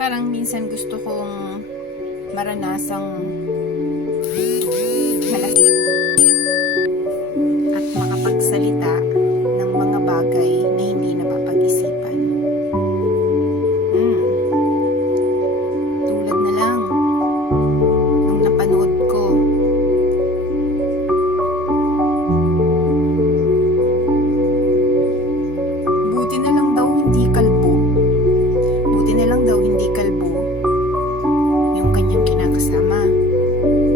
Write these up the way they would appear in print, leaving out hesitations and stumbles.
Parang minsan gusto kong maranasang malas at makapagsalita ng mga bagay na hindi napapag-isipan. Tulad na lang nung napanood ko. Buti na lang daw hindi kalbo. Buti na lang daw hindi kalbo yung kanyang kinakasama.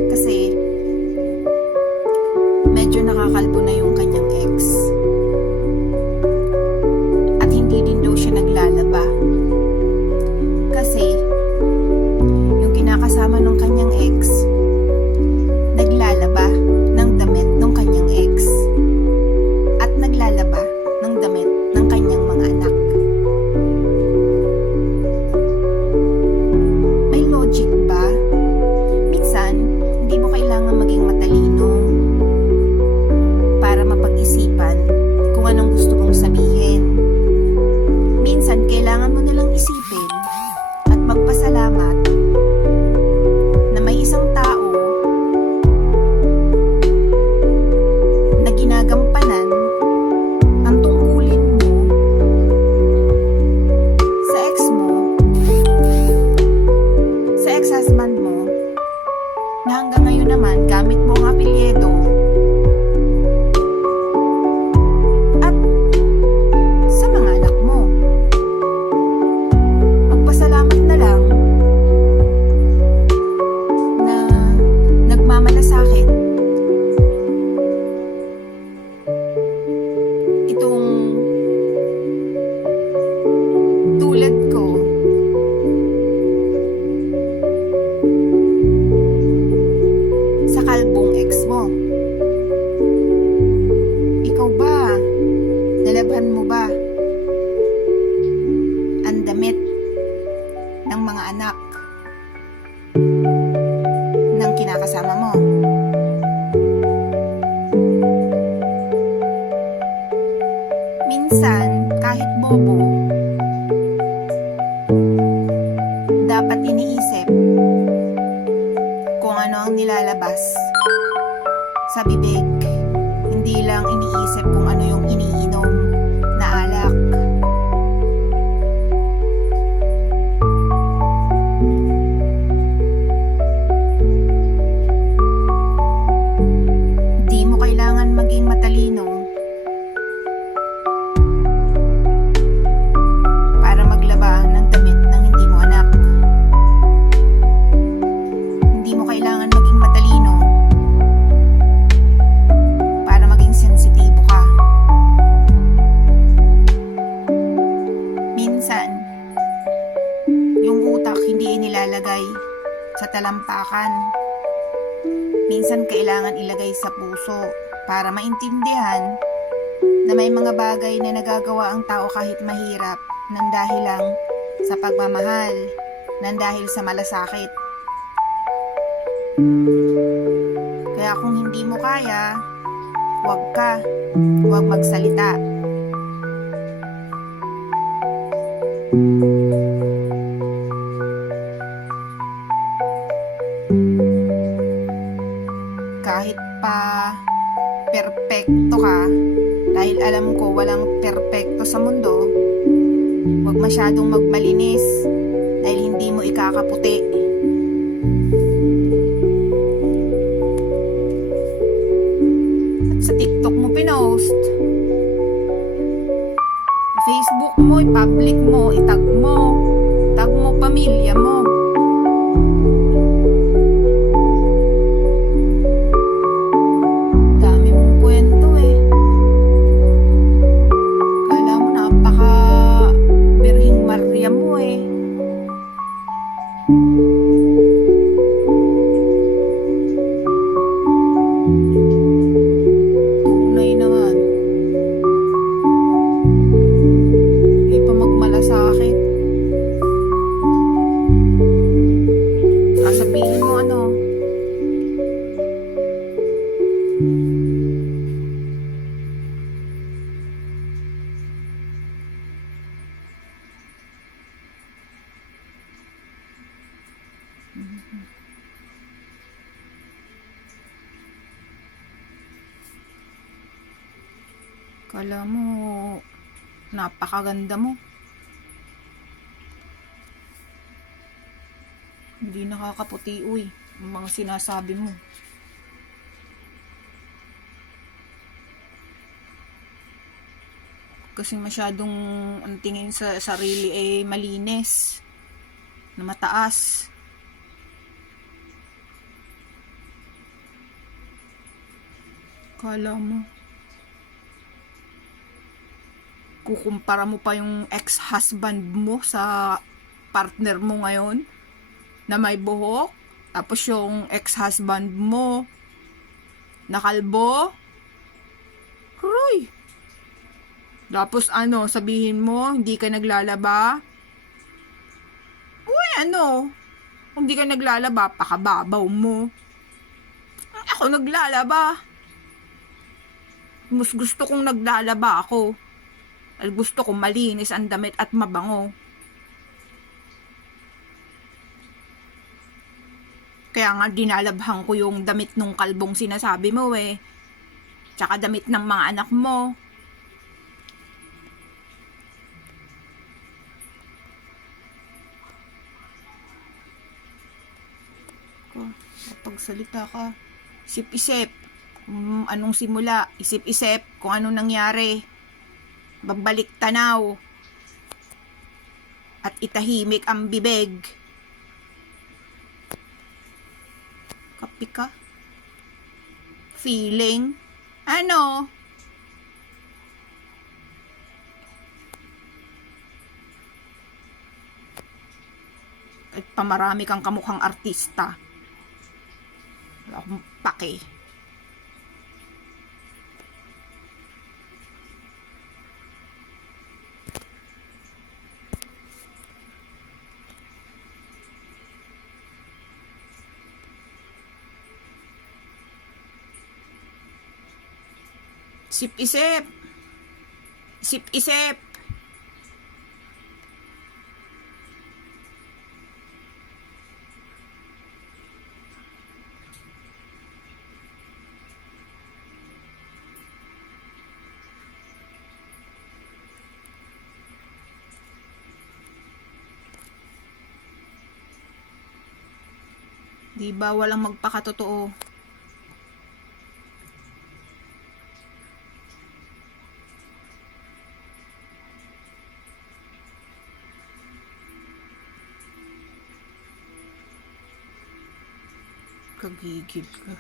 Kasi medyo nakakalbo na yung kanyang ex. At hindi din daw siya naglalaba. Kasi yung kinakasama ng kanyang ex naglalaba ng damit ng kanyang ex. At naglalaba ng damit ng kanyang mga anak. May logic ba? Minsan, hindi mo kailangan maging matalino para mapag-isipan kung anong gusto mong sabihin. Minsan, kailangan mo nalang isipin at magpasalamat na may isang tao na ginagampanan ang tungkulin mo sa ex mo, sa ex-husband mo, na hanggang ngayon naman gamit mo ang apelyido at sa mga anak mo. Magpasalamat na lang na nagmamalasakit itong tulad ko sa kalbong ex mo. Ikaw ba? Nalabhan mo ba ang damit ng mga anak ng kinakasama mo? Minsan, kahit bobo, dapat iniisip kung ano ang nilalabas sa bibig. Hindi lang iniisip kung ano yung iniinom na alak. Di mo kailangan maging matalino para maglaba ng damit ng hindi mo anak. Hindi mo kailangan maging matalino para maging sensitibo ka. Minsan, yung utak hindi inilalagay sa talampakan. Minsan kailangan ilagay sa puso para maintindihan na may mga bagay na nagagawa ang tao kahit mahirap nang dahil lang sa pagmamahal, nang dahil sa malasakit. Kaya kung hindi mo kaya, huwag magsalita. Kahit pa perpekto ka, dahil alam ko walang perpekto sa mundo, huwag masyadong magmalinis dahil hindi mo ikakaputi. At sa TikTok mo pinost, Facebook mo, i-public mo, itag mo pamilya mo. Dami mong kwento eh. Kala mo napaka Birhing Maria mo eh. Tunay naman. Hindi pa magmalasakit. Kala mo, napakaganda mo. Hindi nakakaputi, uy, ang mga sinasabi mo. Kasi masyadong ang tingin sa sarili malinis, na mataas. Kala mo, kukumpara mo pa yung ex-husband mo sa partner mo ngayon na may buhok, tapos yung ex-husband mo na kalbo. Roy, tapos sabihin mo hindi ka naglalaba? Uy, kung hindi ka naglalaba, pakababaw mo. Ako naglalaba. Mas gusto kong naglalaba ako. At gusto kong malinis ang damit at mabango. Kaya nga dinalabhan ko yung damit nung kalbong sinasabi mo Tsaka damit ng mga anak mo. Kapag salita ka, isip-isip. Anong simula, isip-isip kung anong nangyari. Babalik tanaw. At itahimik ang bibig. Kapi ka? Feeling? Ano? At pamarami kang kamukhang artista. Wala akong pake. Isip-isip. Isip-isip. Di ba walang magpakatotoo? Kagigil ka.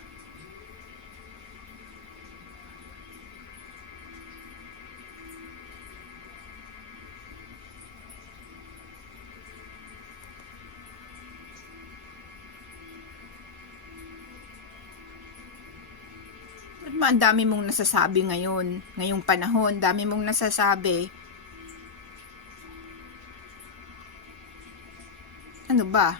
Ang dami mong nasasabi ngayon, ngayong panahon, dami mong nasasabi. Ano ba?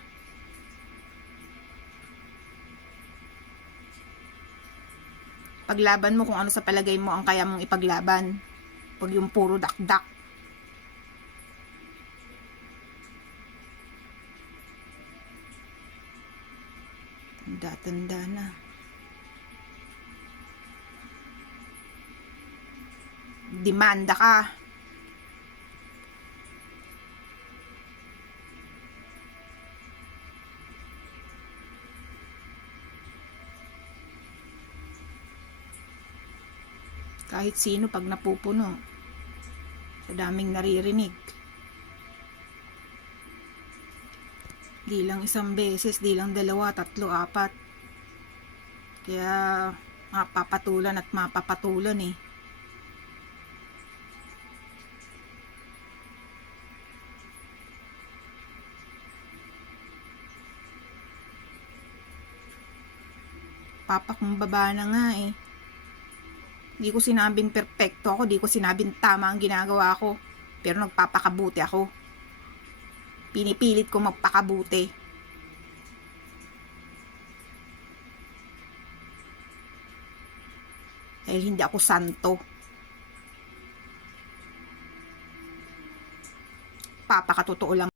Paglaban mo kung ano sa palagay mo ang kaya mong ipaglaban. Huwag yung puro dakdak. Tanda-tanda na. Demanda ka. Kahit sino pag napupuno, sa daming naririnig. Di lang isang beses, di lang dalawa, tatlo, apat. Kaya mapapatulan at mapapatulan Papa kong baba na nga Di ko sinabing perpekto ako, di ko sinabing tama ang ginagawa ko. Pero nagpapakabuti ako. Pinipilit ko magpakabuti. Dahil hindi ako santo. Papakatotoo lang.